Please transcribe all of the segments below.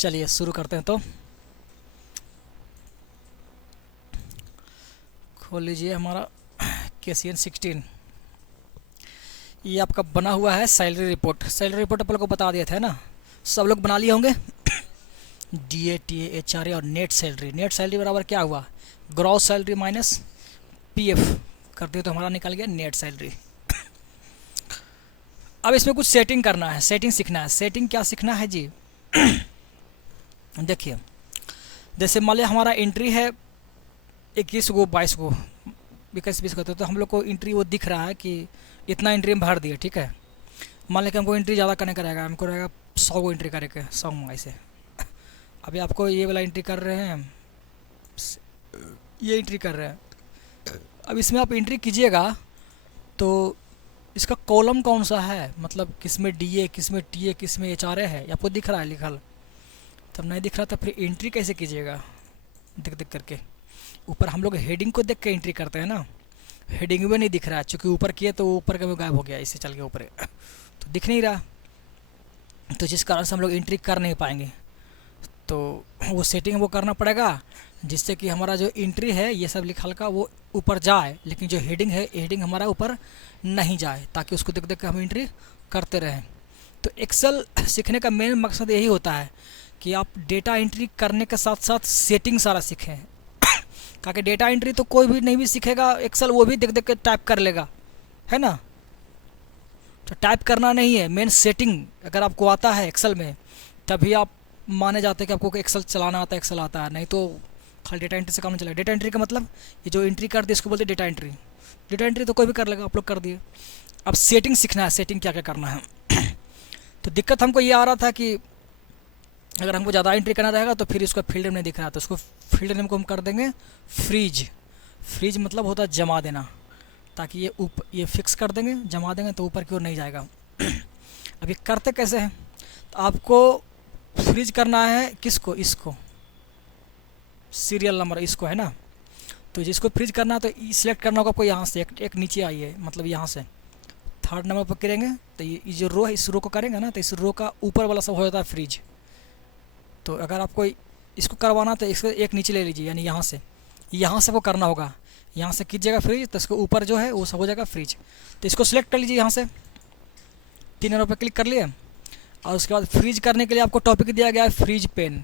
चलिए शुरू करते हैं। तो खोल लीजिए हमारा KCN 16। ये आपका बना हुआ है सैलरी रिपोर्ट। सैलरी रिपोर्ट आप लोग को बता दिए थे ना, सब लोग बना लिए होंगे। DA TA HRA और नेट सैलरी। नेट सैलरी बराबर क्या हुआ, ग्रॉस सैलरी माइनस PF कर दिए तो हमारा निकल गया नेट सैलरी। अब इसमें कुछ सेटिंग करना है, सेटिंग सीखना है। सेटिंग क्या सीखना है जी? देखिए, जैसे मान लिया हमारा एंट्री है 21 को 22 को 21-20 को, तो हम लोग को एंट्री वो दिख रहा है कि इतना एंट्री हम भर दिए, ठीक है। मान लें कि हमको एंट्री ज़्यादा करने का रहेगा, हमको रहेगा 100 को एंट्री करेंगे, 100 ऐसे। अभी आपको ये वाला एंट्री कर रहे हैं, ये एंट्री कर रहे हैं। अब इसमें आप एंट्री कीजिएगा तो इसका कॉलम कौन सा है, मतलब किसमें DA किसमें TA किसमें HRA है, ये आपको दिख रहा है लिखल? तब नहीं दिख रहा तो फिर एंट्री कैसे कीजिएगा? देख देख करके ऊपर हम लोग हेडिंग को देख के एंट्री करते हैं ना, हेडिंग में नहीं दिख रहा है चूँकि ऊपर किए तो ऊपर का भी गायब हो गया, इससे चल के ऊपर तो दिख नहीं रहा, तो जिस कारण से हम लोग एंट्री कर नहीं पाएंगे। तो वो सेटिंग वो करना पड़ेगा जिससे कि हमारा जो एंट्री है ये सब लिखल का वो ऊपर जाए, लेकिन जो हेडिंग है हेडिंग हमारा ऊपर नहीं जाए, ताकि उसको देख देख के हम एंट्री करते रहें। तो एक्सेल सीखने का मेन मकसद यही होता है कि आप डेटा एंट्री करने के साथ साथ सेटिंग सारा सीखें। ताकि डेटा एंट्री तो कोई भी नहीं भी सीखेगा एक्सेल, वो भी देख देख के टाइप कर लेगा, है ना। तो टाइप करना नहीं है, मेन सेटिंग अगर आपको आता है एक्सेल में तभी आप माने जाते हैं कि आपको एक्सेल चलाना आता है, एक्सेल आता है। नहीं तो खाली डेटा एंट्री से काम नहीं चलेगा। डेटा एंट्री का मतलब ये जो एंट्री कर दी इसको बोलते हैं डेटा एंट्री। डेटा एंट्री तो कोई भी कर लेगा, आप लोग कर दिए। अब सेटिंग सीखना है, सेटिंग क्या क्या करना है। तो दिक्कत हमको ये आ रहा था कि अगर हमको ज़्यादा एंट्री करना रहेगा तो फिर इसको फील्ड नेम नहीं दिख रहा, तो उसको फील्ड नेम को हम कर देंगे फ्रीज। फ्रीज मतलब होता है जमा देना, ताकि ये फिक्स कर देंगे, जमा देंगे तो ऊपर की ओर नहीं जाएगा। अब ये करते कैसे हैं, तो आपको फ्रीज करना है किसको, इसको सीरियल नंबर इसको, है ना। तो जिसको फ्रीज करना है तो सिलेक्ट करना होगा आपको यहाँ से, एक नीचे आइए, मतलब यहाँ से थर्ड नंबर पर करेंगे तो ये जो रो है इस रो को करेंगे ना, तो इस रो का ऊपर वाला सब हो जाता है फ्रीज। तो अगर आपको इसको करवाना तो इसको एक नीचे ले लीजिए, यानी यहाँ से वो करना होगा, यहाँ से कीजिएगा फ्रीज तो इसको ऊपर जो है वो सब हो जाएगा फ्रीज। तो इसको सिलेक्ट कर लीजिए, यहाँ से 3 नंबर पर क्लिक कर लिए, और उसके बाद फ्रीज करने के लिए आपको टॉपिक दिया गया है फ्रीज पेन।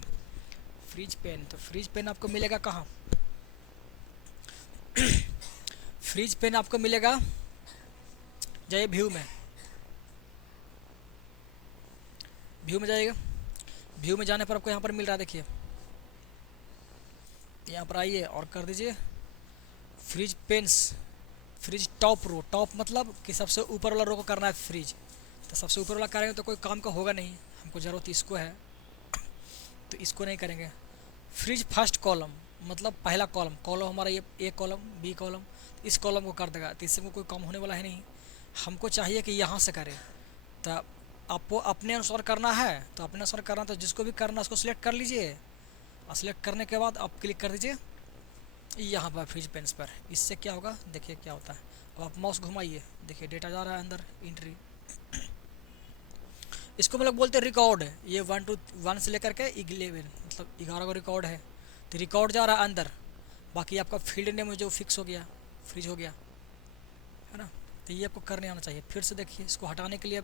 फ्रीज पेन, तो फ्रीज पेन आपको मिलेगा कहाँ? फ्रीज पेन आपको मिलेगा, जाइए व्यू में, व्यू में जाइएगा। व्यू में जाने पर आपको यहाँ पर मिल रहा है, देखिए यहाँ पर आइए और कर दीजिए freeze panes. Freeze top row, top मतलब कि सबसे ऊपर वाला रो को करना है फ्रीज। तो सबसे ऊपर वाला करेंगे तो कोई काम का होगा नहीं, हमको ज़रूरत इसको है तो इसको नहीं करेंगे। फ्रीज फर्स्ट कॉलम मतलब पहला कॉलम, कॉलम हमारा ये A कॉलम B कॉलम, इस कॉलम को कर देगा, तो इससे कोई काम होने वाला है नहीं। हमको चाहिए कि यहाँ से करें, तो आपको अपने अनुसार करना है, तो अपने अनुसार करना तो जिसको भी करना उसको सिलेक्ट कर लीजिए, और सिलेक्ट करने के बाद आप क्लिक कर दीजिए यहाँ पर फ्रीज पेन्स पर। इससे क्या होगा देखिए क्या होता है। अब आप माउस घुमाइए, देखिए डेटा जा रहा है अंदर, एंट्री। इसको हम लोग बोलते हैं रिकॉर्ड। ये 1 से लेकर के 11 मतलब 11 को रिकॉर्ड है, तो रिकॉर्ड जा रहा है अंदर। बाकी आपका फील्ड नेम जो फिक्स हो गया, फ्रीज हो गया, है ना। तो ये आपको करने आना चाहिए। फिर से देखिए, इसको हटाने के लिए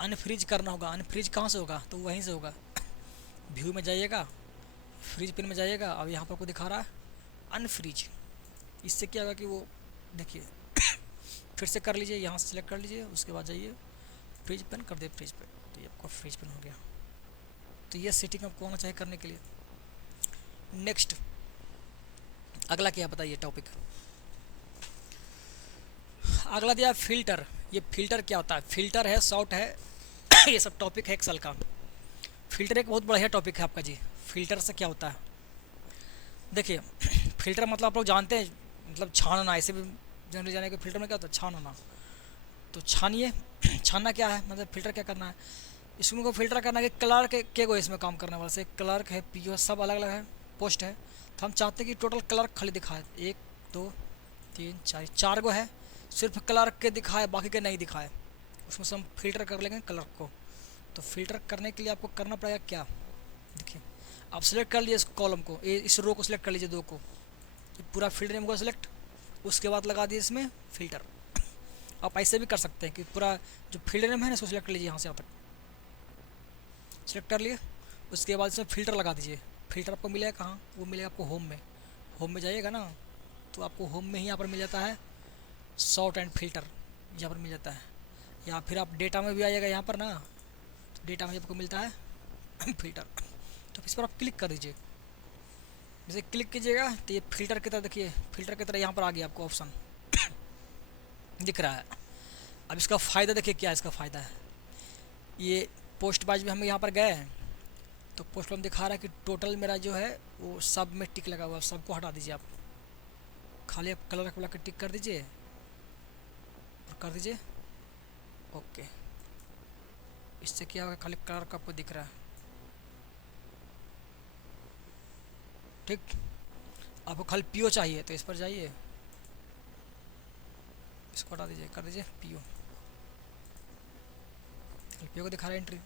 अनफ्रीज करना होगा। अनफ्रीज कहाँ से होगा, तो वहीं से होगा। व्यू में जाइएगा, फ्रीज पेन में जाइएगा, अब यहाँ पर आपको दिखा रहा है अनफ्रीज। इससे क्या होगा कि वो देखिए फिर से कर लीजिए, यहाँ से सिलेक्ट कर लीजिए, उसके बाद जाइए फ्रीज पेन कर दे फ्रीज पेन, तो ये आपका फ्रीज पेन हो गया। तो ये सेटिंग आपको होना चाहिए करने के लिए। नेक्स्ट अगला क्या बताइए टॉपिक। अगला दिया फिल्टर। ये फिल्टर क्या होता है, फिल्टर है, शॉर्ट है ये सब टॉपिक है एक्सेल का। फिल्टर एक बहुत बढ़िया टॉपिक है आपका जी। फिल्टर से क्या होता है देखिए, फिल्टर मतलब आप लोग जानते हैं, मतलब छानना, ऐसे भी जनरली जाने के फिल्टर में क्या होता है, छानना। तो छानिए, छानना क्या है मतलब फिल्टर क्या करना है, इसमें को फिल्टर करना है कि क्लर्क के को इसमें काम करने वाला से क्लर्क है, PO सब अलग अलग है, पोस्ट है। तो हम चाहते हैं कि टोटल क्लर्क खाली दिखाए, 1 2 3 4 गो है, सिर्फ क्लर्क के दिखाए, बाकी के नहीं दिखाए, उसमें से हम फिल्टर कर लेंगे क्लर्क को। तो फिल्टर करने के लिए आपको करना पड़ेगा क्या, देखिए आप सेलेक्ट कर लीजिए इस कॉलम को, इस रो को सिलेक्ट कर लीजिए, दो को, ये पूरा फील्ड नेम को सिलेक्ट, उसके बाद लगा दिए इसमें फ़िल्टर। आप ऐसे भी कर सकते हैं कि पूरा जो फील्ड नेम है ना इसको सिलेक्ट कर लीजिए, यहाँ से यहाँ तक सिलेक्ट कर लिए, उसके बाद इसमें फ़िल्टर लगा दीजिए। फ़िल्टर आपको मिलेगा कहाँ, वो मिलेगा आपको होम में। होम में जाइएगा ना तो आपको होम में ही यहाँ पर मिल जाता है सॉर्ट एंड फिल्टर, यहाँ पर मिल जाता है। या फिर आप डेटा में भी आइएगा यहाँ पर ना, तो डेटा में आपको मिलता है फ़िल्टर, तो इस पर आप क्लिक कर दीजिए। जैसे क्लिक कीजिएगा तो ये फ़िल्टर की तरह, देखिए फ़िल्टर की तरह यहाँ पर आ गया आपको ऑप्शन दिख रहा है। अब इसका फ़ायदा देखिए क्या है, इसका फ़ायदा है ये पोस्ट वाइज भी हम यहाँ पर गए हैं तो पोस्ट में दिखा रहा है कि टोटल मेरा जो है वो सब में टिक लगा हुआ है, सबको हटा दीजिए आप, खाली आप कलर को के टिक कर दीजिए और कर दीजिए ओके। इससे क्या होगा, खाली कलर का आपको दिख रहा है, ठीक। आपको खाली पीओ चाहिए तो इस पर जाइए, इसको हटा दीजिए, कर दीजिए पीओ, पीओ को दिखा रहा है एंट्री।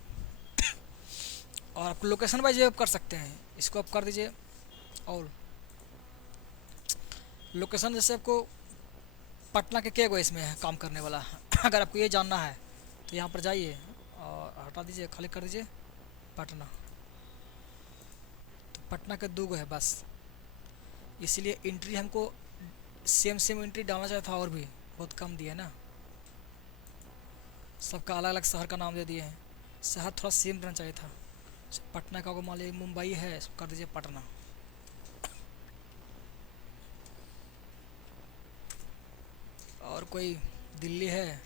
और आप लोकेशन वाइज आप कर सकते हैं, इसको आप कर दीजिए और लोकेशन, जैसे आपको पटना के क्या इसमें है काम करने वाला अगर आपको ये जानना है तो यहाँ पर जाइए और हटा दीजिए, खाली कर दीजिए पटना, तो पटना के दो है बस। इसलिए एंट्री हमको सेम एंट्री डालना चाहिए था, और भी बहुत कम दिया है ना, सबका अलग अलग शहर का नाम दे दिए हैं, शहर थोड़ा सेम रहना चाहिए था। पटना का मान लीजिए मुंबई है, इसको कर दीजिए पटना, और कोई दिल्ली है,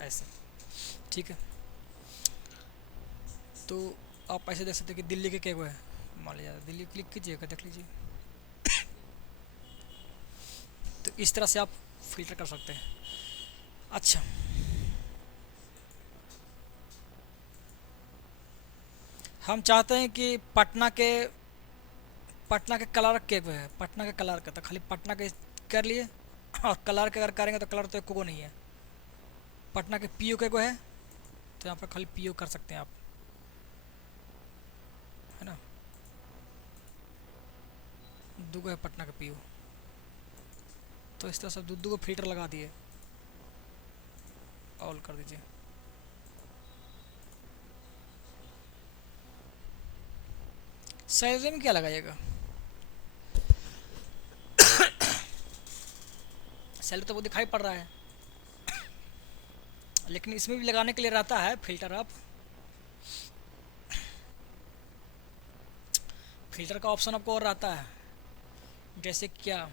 ऐसे, ठीक है। तो आप ऐसे देख सकते हैं कि दिल्ली के क्या है, मान लीजिए दिल्ली क्लिक कीजिएगा, देख लीजिए। तो इस तरह से आप फिल्टर कर सकते हैं। अच्छा, हम चाहते हैं कि पटना के कलर के है, पटना के कलर का, तो खाली पटना के कर लिए, और कलर के अगर करेंगे तो कलर तो एक को नहीं है, पटना के पीओ के को है तो यहाँ पर खाली पीओ कर सकते हैं आप, है ना, दो है पटना का पीओ। तो इस तरह से दो को फिल्टर लगा दिए, ऑल कर दीजिए। सैलरी में क्या लगाइएगा, सैलरी तो वो दिखाई पड़ रहा है, लेकिन इसमें भी लगाने के लिए रहता है फिल्टर। आप फिल्टर का ऑप्शन आपको और रहता है, जैसे क्या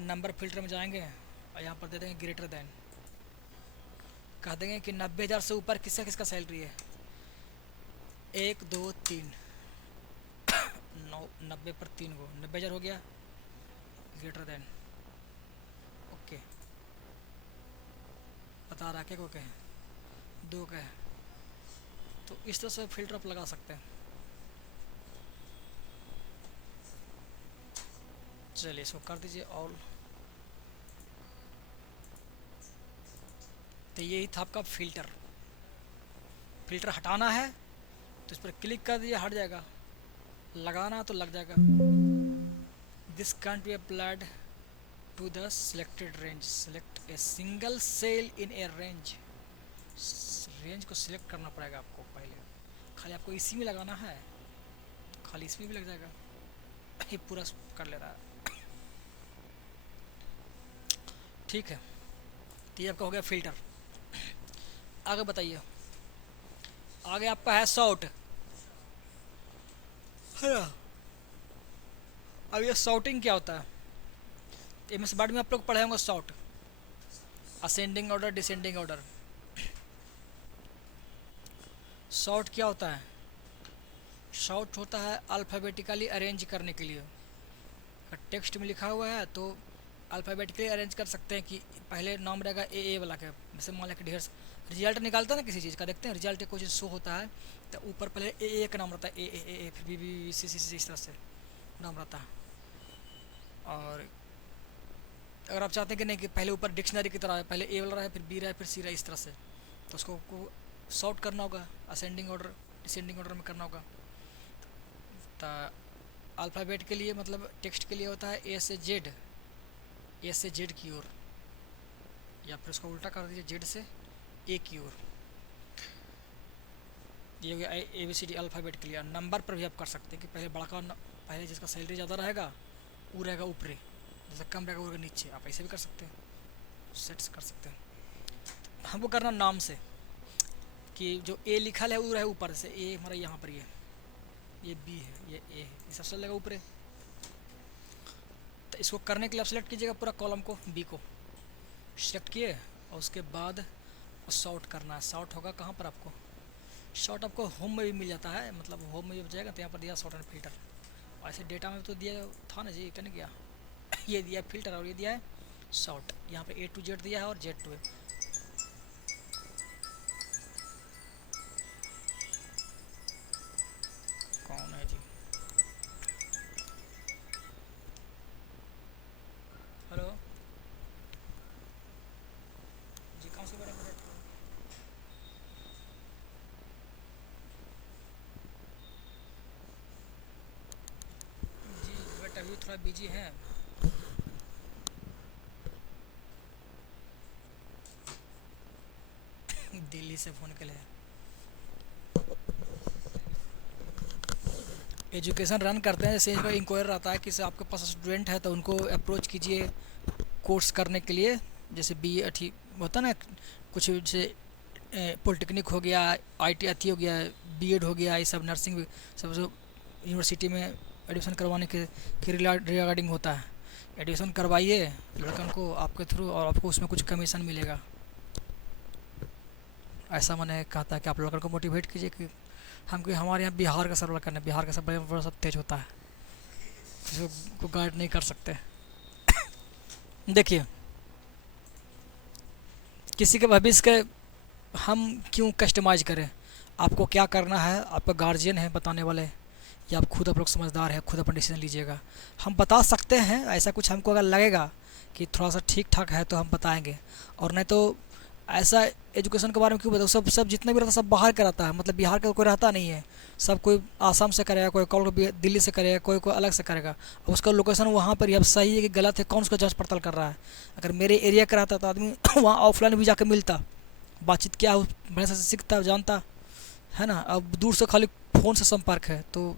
नंबर फिल्टर में जाएंगे और यहाँ पर दे देंगे ग्रेटर देन, कह देंगे कि 90,000 से ऊपर किसका किसका सैलरी है, 1 2 3 90 पर 3 को 90,000 हो गया, ग्रेटर देन ओके, बता रहा क्या को कहे, 2 कहे। तो इस तरह से फिल्टर आप लगा सकते हैं। चलिए इसको कर दीजिए ऑल। तो यही था आपका फिल्टर। फिल्टर हटाना है तो इस पर क्लिक कर दीजिए, हट जाएगा, लगाना तो लग जाएगा। This can't be applied to the selected range, select a single cell in a range, range को सिलेक्ट करना पड़ेगा आपको पहले, खाली आपको इसी में लगाना है तो खाली इसमें भी लग जाएगा, ये पूरा कर ले रहा है, ठीक है। तो ये आपका हो गया फिल्टर। आगे बताइए, आगे आपका है सॉर्ट, है ना। अब ये सॉर्टिंग क्या होता है, तो एम एस वर्ड में आप लोग पढ़े होंगे sort, ascending order, descending order. Sort क्या होता है, सॉर्ट होता है अल्फ़ाबेटिकली अरेंज करने के लिए। अगर टेक्स्ट में लिखा हुआ है तो अल्फ़ाबेटिकली अरेंज कर सकते हैं कि पहले नाम रहेगा ए वाला का, जैसे मान लें ढेर रिजल्ट निकालता है ना किसी चीज़ का, देखते हैं रिजल्ट कोई चीज़ शो होता है तो ऊपर पहले ए का नाम रहता है, ए फिर बी सी इस तरह से नाम रहता है। और अगर आप चाहते हैं कि नहीं कि पहले ऊपर डिक्शनरी की तरह है, पहले ए वाला रहे फिर बी रहे फिर सी रहे, इस तरह से तो उसको सॉर्ट करना होगा, असेंडिंग ऑर्डर डिसेंडिंग ऑर्डर में करना होगा। तो अल्फ़ाबेट के लिए मतलब टेक्स्ट के लिए होता है ए से जेड, ए से जेड की ओर, या फिर उसको उल्टा कर दीजिए जेड से ए की ओर। ये हो गया A B C D alphabet के लिए। नंबर पर भी आप कर सकते हैं कि पहले बड़ा का पहले जिसका सैलरी ज़्यादा रहेगा वो रहेगा ऊपरी, जैसे कम रहेगा वो रहेगा नीचे। आप ऐसे भी कर सकते हैं, सेट्स कर सकते हैं। हमको करना नाम से कि जो ए लिखा है वो रहे ऊपर से, ए हमारा यहाँ पर ये बी है, ये ए है, ये सबसे लगेगा ऊपर। तो इसको करने के लिए आप सेलेक्ट कीजिएगा पूरा कॉलम को, बी को सेलेक्ट किए और उसके बाद सॉर्ट करना है। सॉर्ट होगा कहाँ पर आपको, शॉर्ट आपको होम में भी मिल जाता है, मतलब होम में भी जाएगा तो यहाँ पर दिया सॉर्ट एंड फिल्टर। ऐसे डेटा में तो दिया था ना जी, क्या नहीं किया ये दिया फिल्टर और ये दिया है शॉर्ट। यहाँ पे ए टू जेड दिया है और जेड टू है। कौन है जी, हेलो जी, कहाँ से बड़ा जी बेटा, अभी थोड़ा बिजी हैं। दिल्ली से फ़ोन के लिए एजुकेशन रन करते हैं, जैसे कोई इंक्वायर आता है कि आपके पास स्टूडेंट है तो उनको अप्रोच कीजिए कोर्स करने के लिए। जैसे बी अठी होता ना कुछ, जैसे पॉलिटेक्निक हो गया, आईटी अथी हो गया, बीएड हो गया, ये सब नर्सिंग सब जो यूनिवर्सिटी में एडमिशन करवाने के रिगार्डिंग होता है। एडमिशन करवाइए लड़कन को आपके थ्रू और आपको उसमें कुछ कमीशन मिलेगा। ऐसा मैंने कहता है कि आप लड़कन को मोटिवेट कीजिए कि हमारे यहाँ बिहार का सब लड़कन है, बिहार का सब बड़ा सब तेज होता है, किसी को गाइड नहीं कर सकते। देखिए किसी के भविष्य के हम क्यों कस्टमाइज़ करें, आपको क्या करना है, आपका गार्जियन है बताने वाले, या आप लोग समझदार हैं, खुद अपना डिसीजन लीजिएगा। हम बता सकते हैं, ऐसा कुछ हमको अगर लगेगा कि थोड़ा सा ठीक ठाक है तो हम बताएंगे, और नहीं तो ऐसा एजुकेशन के बारे में क्यों बताओ। सब जितना भी रहता है सब बाहर का रहता है, मतलब बिहार का कोई रहता नहीं है। सब कोई आसाम से करेगा, कोई कॉल दिल्ली से करेगा, कोई अलग से करेगा। अब उसका लोकेशन वहाँ पर ही, अब सही है कि गलत है कौन उसका जांच पड़ताल कर रहा है। अगर मेरे एरिया का रहता तो आदमी वहाँ ऑफलाइन भी जाकर मिलता, बातचीत क्या बड़े से सीखता जानता है ना। अब दूर से खाली फ़ोन से संपर्क है तो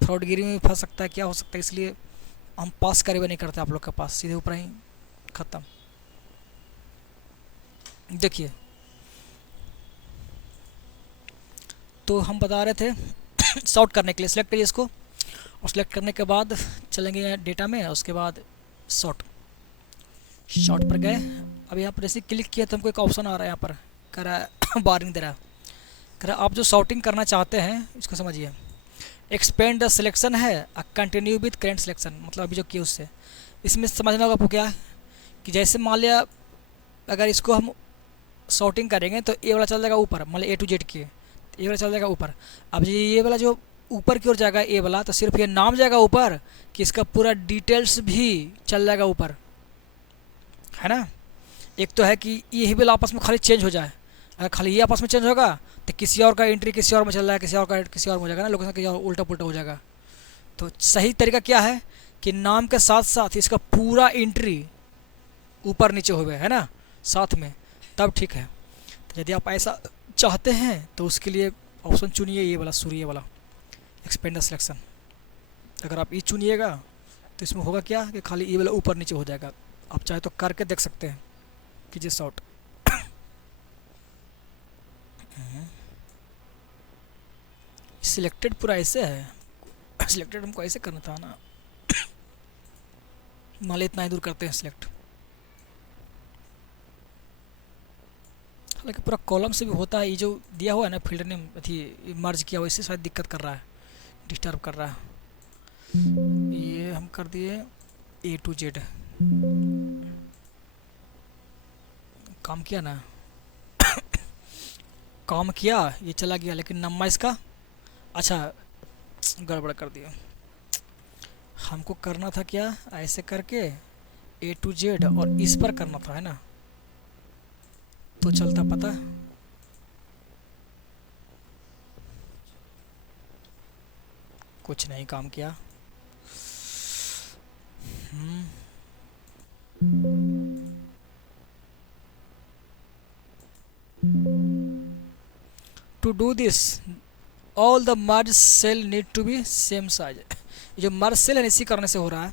फ्रॉडगिरी में फंस सकता है, क्या हो सकता है। इसलिए हम पास करे हुए नहीं करते आप लोग के पास, सीधे ऊपर ही ख़त्म। देखिए तो हम बता रहे थे सॉर्ट करने के लिए सेलेक्ट करिए इसको, और सेलेक्ट करने के बाद चलेंगे डेटा में, उसके बाद सॉर्ट पर गए। अब यहाँ पर जैसे क्लिक किया तो हमको एक ऑप्शन आ रहा है, यहाँ पर कह रहा है वार्निंग दे रहा है, कह रहा है आप जो सॉर्टिंग करना चाहते हैं इसको समझिए। एक्सपेंड द सिलेक्शन है, कंटिन्यू विथ करेंट सिलेक्शन, मतलब अभी जो किया उससे। इसमें समझना होगा आपको क्या कि जैसे मान लिया अगर इसको हम सॉर्टिंग करेंगे तो ए वाला चल जाएगा ऊपर, मान लिया ए टू जेड किए, ए वाला चल जाएगा ऊपर। अब ये वाला जो ऊपर की ओर जाएगा ए वाला, तो सिर्फ ये नाम जाएगा ऊपर कि इसका पूरा डिटेल्स भी चल जाएगा ऊपर, है ना। एक तो है कि यही वाला आपस में खाली चेंज हो जाए, अगर खाली ये आपस में चेंज होगा तो किसी और का एंट्री किसी और में चल रहा है, किसी और का किसी और में हो जाएगा ना, लोकेशन किसी और उल्टा पुल्टा हो जाएगा। तो सही तरीका क्या है कि नाम के साथ साथ इसका पूरा एंट्री ऊपर नीचे हो गया है ना साथ में, तब ठीक है। तो यदि आप ऐसा चाहते हैं तो उसके लिए ऑप्शन चुनिए ये वाला, सूर्य वाला एक्सपेंड द सिलेक्शन। अगर आप ये चुनिएगा तो इसमें होगा क्या कि खाली ये वाला ऊपर नीचे हो जाएगा। आप चाहे तो करके देख सकते हैं, कीजिए सॉर्ट। सिलेक्टेड पूरा ऐसे है, सिलेक्टेड हमको ऐसे करना था ना, मान ली इतना ही दूर करते हैं सिलेक्ट। हालांकि पूरा कॉलम से भी होता है, ये जो दिया हुआ है ना फील्ड नेम अथी मर्ज किया हुआ, इससे शायद दिक्कत कर रहा है, डिस्टर्ब कर रहा है। ये हम कर दिए ए टू जेड, काम किया ना काम किया, ये चला गया, लेकिन नम्मा इसका अच्छा गड़बड़ कर दिया। हमको करना था क्या, ऐसे करके ए टू जेड और इस पर करना था, है ना, तो चलता पता। कुछ नहीं काम किया। To do this all the merge cell need to be same size. जो मर्ज सेल है इसी करने से हो रहा है।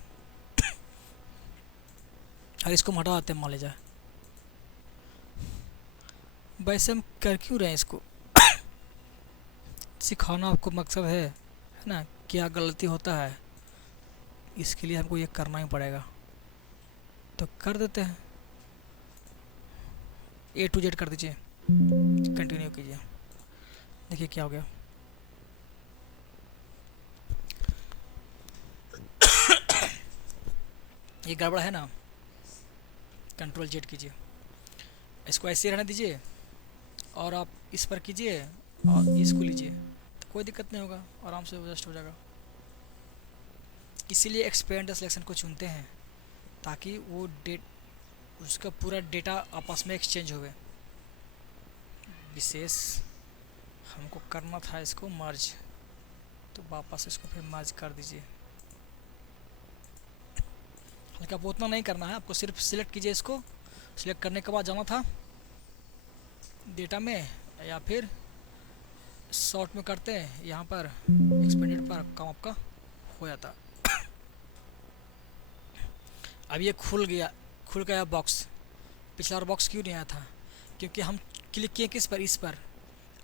और इसको हम हटा देते हैं मान लीजिए। वैसे हम कर क्यों रहे हैं इसको? सिखाना आपको मकसद है ना, क्या गलती होता है, इसके लिए हमको ये करना ही पड़ेगा। तो कर देते हैं, A to Z कर दीजिए, कंटिन्यू कीजिए। देखिए क्या हो गया। ये गड़बड़ है ना, कंट्रोल Z कीजिए, इसको ऐसे रहने दीजिए और आप इस पर कीजिए और इसको लीजिए, तो कोई दिक्कत नहीं होगा, आराम से एडजस्ट हो जाएगा। इसीलिए एक्सपेंड सिलेक्शन को चुनते हैं ताकि वो उसका पूरा डेटा आपस में एक्सचेंज होवे। विशेष हमको करना था इसको मर्ज, तो वापस इसको फिर मर्ज कर दीजिए। हल्का बहुत उतना नहीं करना है आपको, सिर्फ सिलेक्ट कीजिए। इसको सिलेक्ट करने के बाद जाना था डेटा में, या फिर शॉर्ट में करते हैं यहाँ पर एक्सपेंडेड पर, काम आपका हो जाता। अब ये खुल गया बॉक्स। पिछला और बॉक्स क्यों नहीं आया था? क्योंकि हम क्लिक किए किस पर, इस पर।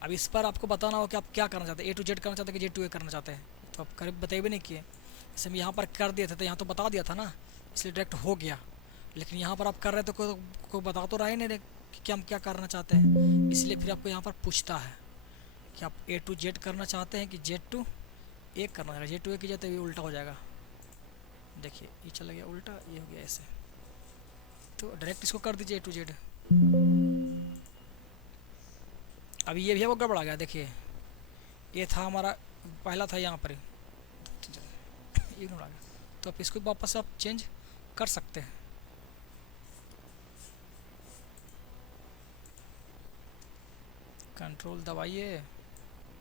अब इस पर आपको बताना होगा कि आप क्या करना चाहते हैं, A to Z करना चाहते हैं कि Z to A करना चाहते हैं। तो आप करीब बताए भी नहीं किए। जैसे हम यहाँ पर कर दिए थे तो यहाँ तो बता दिया था ना, इसलिए डायरेक्ट हो गया। लेकिन यहाँ पर आप कर रहे हैं तो कोई बता तो रहा ही नहीं कि हम क्या करना चाहते हैं, इसलिए फिर आपको यहाँ पर पूछता है कि आप A to Z करना चाहते हैं कि Z to A करना चाहते हैं। Z to A कीजिए तो ये उल्टा हो जाएगा। देखिए ये चला गया उल्टा, ये हो गया ऐसे। तो डायरेक्ट इसको कर दीजिए A to Z। अभी ये भी है वो गड़बड़ा गया। देखिए ये था हमारा पहला था यहाँ पर, ये गड़बड़ा गया। तो आप इसको वापस आप चेंज कर सकते हैं। कंट्रोल दबाइए,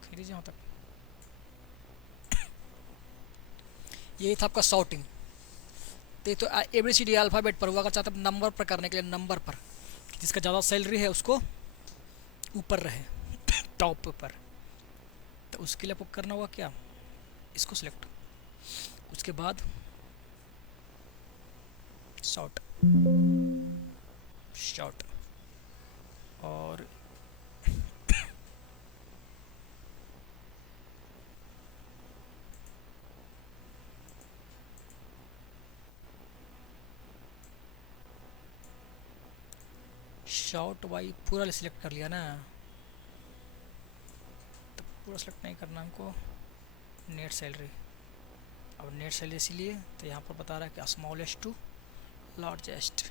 खींचिए यहाँ तक। यही था आपका सॉर्टिंग। तो ABCD अल्फ़ाबेट पर हुआ, अगर चाहते हैं नंबर पर करने के लिए नंबर पर, जिसका ज़्यादा सैलरी है उसको ऊपर रहे टॉप पर। तो उसके लिए आपको करना होगा क्या, इसको सिलेक्ट, उसके बाद शॉर्ट और शॉर्ट वाई पूरा सिलेक्ट कर लिया ना, तो पूरा सिलेक्ट नहीं करना हमको। नेट सैलरी, अब नेट सैलरी इसीलिए तो यहाँ पर बता रहा है कि स्मॉलेस्ट टू लार्जेस्ट,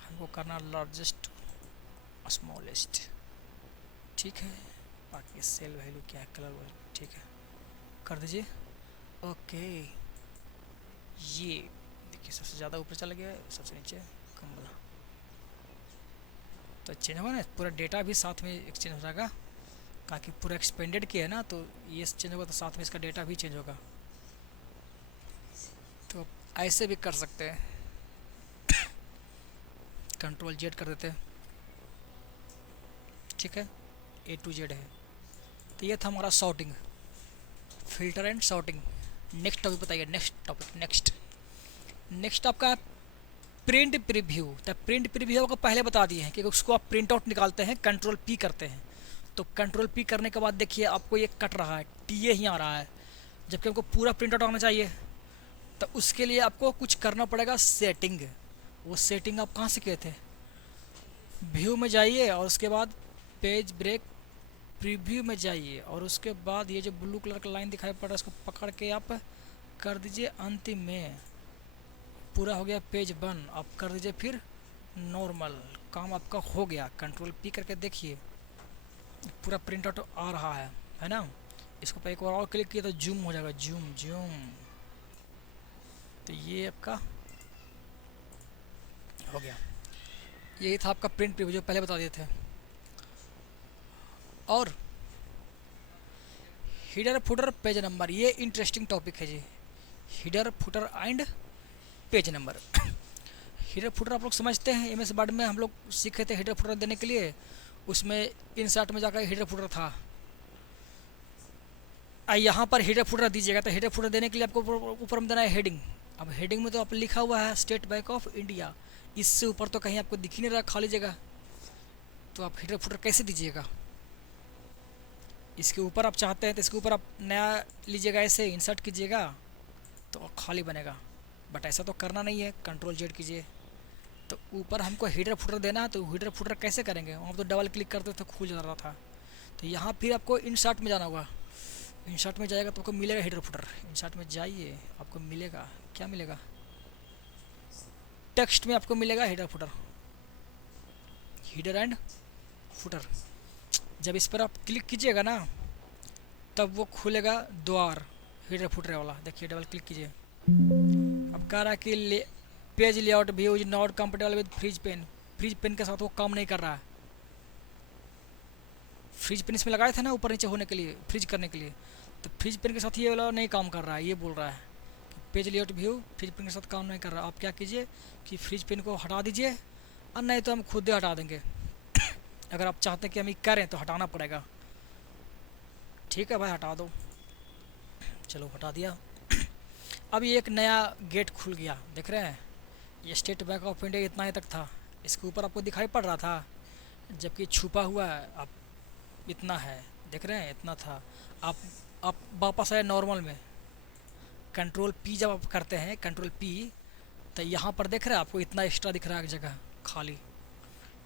हमको करना लार्जेस्ट टू स्मॉलेस्ट। ठीक है, बाकी सेल वैल्यू क्या है, कलर वैल्यू ठीक है, कर दीजिए ओके। ये देखिए सबसे ज़्यादा ऊपर चला गया, सबसे नीचे कम वाला। तो चेंज होगा ना, पूरा डेटा भी साथ में एक्सचेंज हो जाएगा, ताकि पूरा एक्सपेंडेड किया है ना, तो ये चेंज होगा तो साथ में इसका डेटा भी चेंज होगा। तो ऐसे भी कर सकते हैं। कंट्रोल Z कर देते हैं, ठीक है, A to Z है। तो ये था हमारा sorting, filter and sorting. Next topic बताइए, नेक्स्ट टॉपिक। नेक्स्ट आपका प्रिंट प्रीव्यू। तो प्रिंट प्रीव्यू को पहले बता दिए हैं कि उसको आप प्रिंट आउट निकालते हैं, कंट्रोल P करते हैं। तो कंट्रोल P करने के बाद देखिए आपको ये कट रहा है, TA ही आ रहा है, जबकि हमको पूरा प्रिंट आउट आना चाहिए। तो उसके लिए आपको कुछ करना पड़ेगा, सेटिंग। वो सेटिंग आप कहाँ से किए थे, व्यू में जाइए और उसके बाद पेज ब्रेक प्रीव्यू में जाइए, और उसके बाद ये जो ब्लू कलर का लाइन दिखाई पड़ रहा है इसको पकड़ के आप कर दीजिए अंतिम में। पूरा हो गया पेज 1, आप कर दीजिए फिर नॉर्मल, काम आपका हो गया। कंट्रोल P करके देखिए पूरा प्रिंट आउट आ रहा है ना। इसको पर एक बार और क्लिक किया तो जूम हो जाएगा, जूम। तो ये आपका हो गया। यही था आपका प्रिंट प्रीव्यू जो पहले बता दिए थे। और हीडर फुटर पेज नंबर, ये इंटरेस्टिंग टॉपिक है जी। Header footer and page number. Header footer आप लोग समझते हैं, एमएस वर्ड में हम लोग सीखे थे हीडर फुटर देने के लिए। उसमें इंसर्ट में जाकर हीडर फुटर था। यहाँ पर हीडर फुटर दीजिएगा तो हीडर फुटर देने के लिए आपको ऊपर में देना है हेडिंग। अब हेडिंग में तो आप लिखा हुआ है स्टेट बैंक ऑफ इंडिया, इससे ऊपर तो कहीं आपको दिख ही नहीं रहा खाली जगह, तो आप हीडर फुटर कैसे दीजिएगा? इसके ऊपर आप चाहते हैं तो इसके ऊपर आप नया लीजिएगा, ऐसे इंसर्ट कीजिएगा तो खाली बनेगा, बट ऐसा तो करना नहीं है। कंट्रोल जेड कीजिए, तो ऊपर हमको हीडर फुटर देना है। तो हीडर फुटर कैसे करेंगे? वहाँ तो डबल क्लिक करते तो खुल जा रहा था। तो यहाँ फिर आपको इंसर्ट में जाना होगा। इंसर्ट में जाएगा तो आपको मिलेगा हीडर फुटर। इंसर्ट में जाइए, आपको मिलेगा, क्या मिलेगा? टेक्स्ट में आपको मिलेगा header footer, header and footer. जब इस पर आप क्लिक कीजिएगा ना, तब वो खुलेगा द्वार हीडर फुटर वाला। देखिए, डबल क्लिक कीजिए, अब कह रहा है कि page layout view is not compatible with freeze pane. Freeze pane के साथ वो काम नहीं कर रहा है। फ्रीज पेन इसमें लगाए थे ना ऊपर नीचे होने के लिए, फ्रीज करने के लिए, तो फ्रीज पेन के साथ ये वाला नहीं काम कर रहा है। ये बोल रहा है कि page layout view freeze pane के साथ काम नहीं कर रहा। आप क्या कीजिए कि फ्रीज पेन को हटा दीजिए, और नहीं तो हम खुद ही हटा देंगे। अगर आप चाहते हैं कि हम ये करें तो हटाना पड़ेगा। ठीक है भाई, हटा दो। चलो, हटा दिया। अब ये एक नया गेट खुल गया, देख रहे हैं? ये स्टेट बैंक ऑफ इंडिया इतना ही तक था, इसके ऊपर आपको दिखाई पड़ रहा था, जबकि छुपा हुआ है आप इतना है, देख रहे हैं? इतना था। आप वापस आए नॉर्मल में, कंट्रोल पी जब आप करते हैं, कंट्रोल पी, तो यहाँ पर देख रहे हैं आपको इतना एक्स्ट्रा दिख रहा है जगह खाली।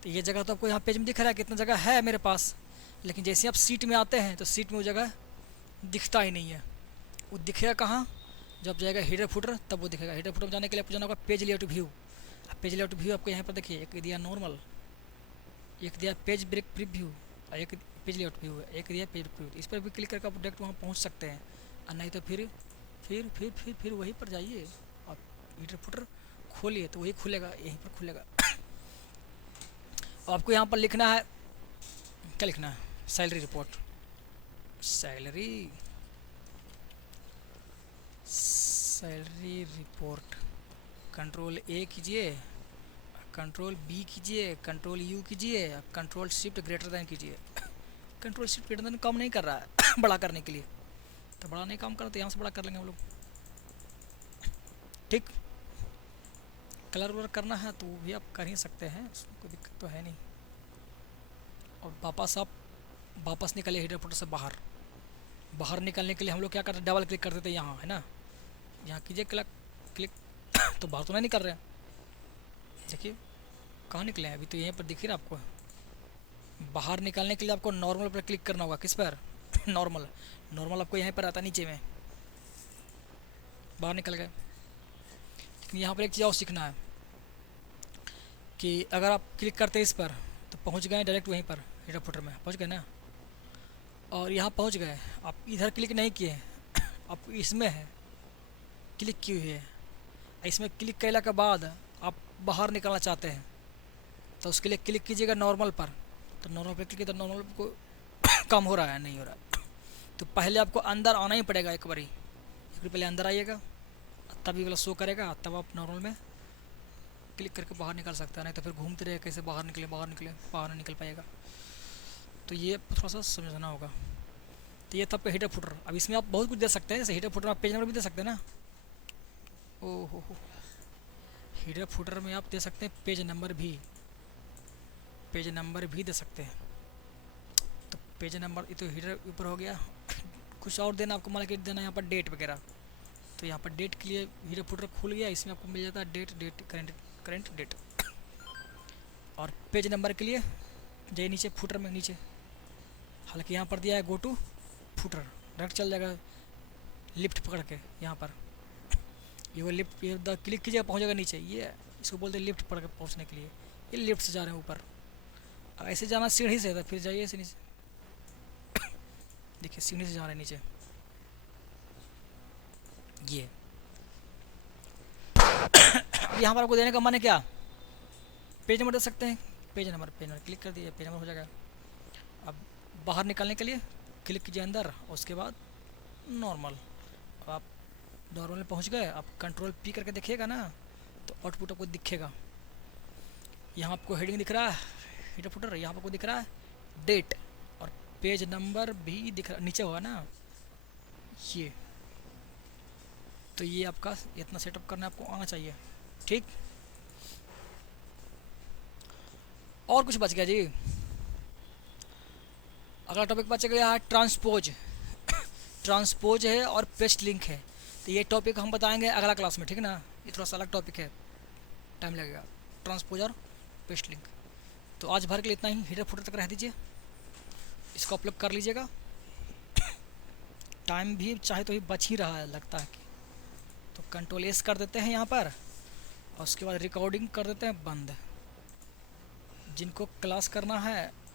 तो ये जगह तो आपको यहाँ पेज में दिख रहा है कितना जगह है मेरे पास, लेकिन जैसे आप सीट में आते हैं तो सीट में वो जगह दिखता ही नहीं है। वो दिखेगा कहाँ? जब जाएगा हीडर फुटर तब वो दिखेगा। हीडर फुटर में जाने के लिए आपको जाना होगा page layout view. Page layout view आपको यहाँ पर देखिए, एक दिया नॉर्मल, एक दिया पेज ब्रेक प्रीव्यू, और एक पेज लेआउट व्यू है, एक दिया पेज प्रीव्यू। इस पर भी क्लिक करके आप डायरेक्ट वहाँ पहुँच सकते हैं, और नहीं तो फिर वहीं पर जाइए, आप हीडर फुटर खोलिए तो वही खुलेगा, यहीं पर खुलेगा। आपको यहाँ पर लिखना है, क्या लिखना है? Salary report, salary report. Control ए कीजिए, कंट्रोल बी कीजिए, कंट्रोल यू कीजिए, कंट्रोल शिफ्ट ग्रेटर दैन कीजिए। कंट्रोल शिफ्ट ग्रेटर दैन काम नहीं कर रहा है बड़ा करने के लिए, तो बड़ा नहीं काम कर रहा तो यहाँ से बड़ा कर लेंगे हम लोग। ठीक, कलर वलर करना है तो वो भी आप कर ही सकते हैं, उसमें कोई दिक्कत तो है नहीं। और वापस निकले हीडर फुटर से बाहर। बाहर निकलने के लिए हम लोग क्या करते, डबल क्लिक करते थे यहाँ, है ना? यहाँ कीजिए क्लिक तो बाहर तो नहीं निकल रहे हैं। देखिए कहाँ निकले हैं, अभी तो यहीं पर दिख रहा है आपको। बाहर निकलने के लिए आपको नॉर्मल पर क्लिक करना होगा। किस पर? नॉर्मल आपको यहीं पर आता है नीचे में। बाहर निकल गए। लेकिन यहाँ पर एक चीज़ और सीखना है कि अगर आप क्लिक करते हैं इस पर तो पहुँच गए डायरेक्ट वहीं पर, हीडर फुटर में पहुँच गए ना। और यहाँ पहुँच गए, आप इधर क्लिक नहीं किए, आप इसमें है क्लिक की हुई है। इसमें क्लिक करने के बाद आप बाहर निकलना चाहते हैं तो उसके लिए क्लिक कीजिएगा नॉर्मल पर। तो नॉर्मल पर क्लिक, तो नॉर्मल को कम हो रहा है, नहीं हो रहा है। तो पहले आपको अंदर आना ही पड़ेगा, एक बारी पहले अंदर आइएगा, तभी वाला शो करेगा, तब आप नॉर्मल में क्लिक करके बाहर निकल सकते हैं। नहीं तो फिर घूमते रहे कैसे बाहर निकले, बाहर नहीं निकल पाएगा। तो ये थोड़ा सा समझना होगा। तो ये तब हीडर फुटर। अब इसमें आप बहुत कुछ दे सकते हैं, जैसे हीडर फुटर में आप पेज नंबर भी दे सकते हैं ना। ओहो, हीडर फुटर में आप दे सकते हैं पेज नंबर भी दे सकते हैं। तो पेज नंबर ये तो हीडर ऊपर हो गया। कुछ और देना आपको, मान के देना यहाँ पर डेट वगैरह, तो यहाँ पर डेट के लिए हीडर फुटर खुल गया। इसमें आपको मिल जाता है डेट करेंट डेट। और पेज नंबर के लिए जाइए नीचे फुटर में, नीचे हालांकि यहाँ पर दिया है गो टू फुटर, डायरेक्ट चल जाएगा लिफ्ट पकड़ के। यहाँ पर ये वो लिफ्ट, ये क्लिक कीजिएगा पहुँच जाएगा नीचे। ये इसको बोलते हैं लिफ्ट पकड़ के पहुँचने के लिए। ये लिफ्ट से जा रहे हैं ऊपर, ऐसे जाना सीढ़ी से था, फिर जाइए सीढ़ी से। देखिए सीढ़ी से जा रहे हैं नीचे। ये यहाँ पर आपको देने का मन है क्या? पेज नंबर दे सकते हैं, पेज नंबर क्लिक कर दिए, पेज नंबर हो जाएगा। अब बाहर निकालने के लिए क्लिक कीजिए अंदर, और उसके बाद नॉर्मल। आप नॉर्मल में पहुंच गए, आप कंट्रोल पी करके देखिएगा ना तो आउटपुट आपको दिखेगा। यहाँ आपको हेडिंग दिख रहा है, हेडर फुटर, यहाँ आपको दिख रहा है डेट, और पेज नंबर भी दिख रहा नीचे होगा ना ये। तो ये आपका इतना सेटअप करना आपको आना चाहिए। ठीक, और कुछ बच गया जी? अगला टॉपिक बच गया है ट्रांसपोज। ट्रांसपोज है और पेस्ट लिंक है, तो ये टॉपिक हम बताएंगे अगला क्लास में, ठीक है ना। ये थोड़ा सा अलग टॉपिक है, टाइम लगेगा। ट्रांसपोज और पेस्ट लिंक। तो आज भर के लिए इतना ही, हेडर फुटर तक रह दीजिए, इसको अपलोड कर लीजिएगा। टाइम भी चाहे तो ही बच ही रहा है लगता है कि, तो कंट्रोल एस कर देते हैं यहाँ पर, और उसके बाद रिकॉर्डिंग कर देते हैं बंद। जिनको क्लास करना है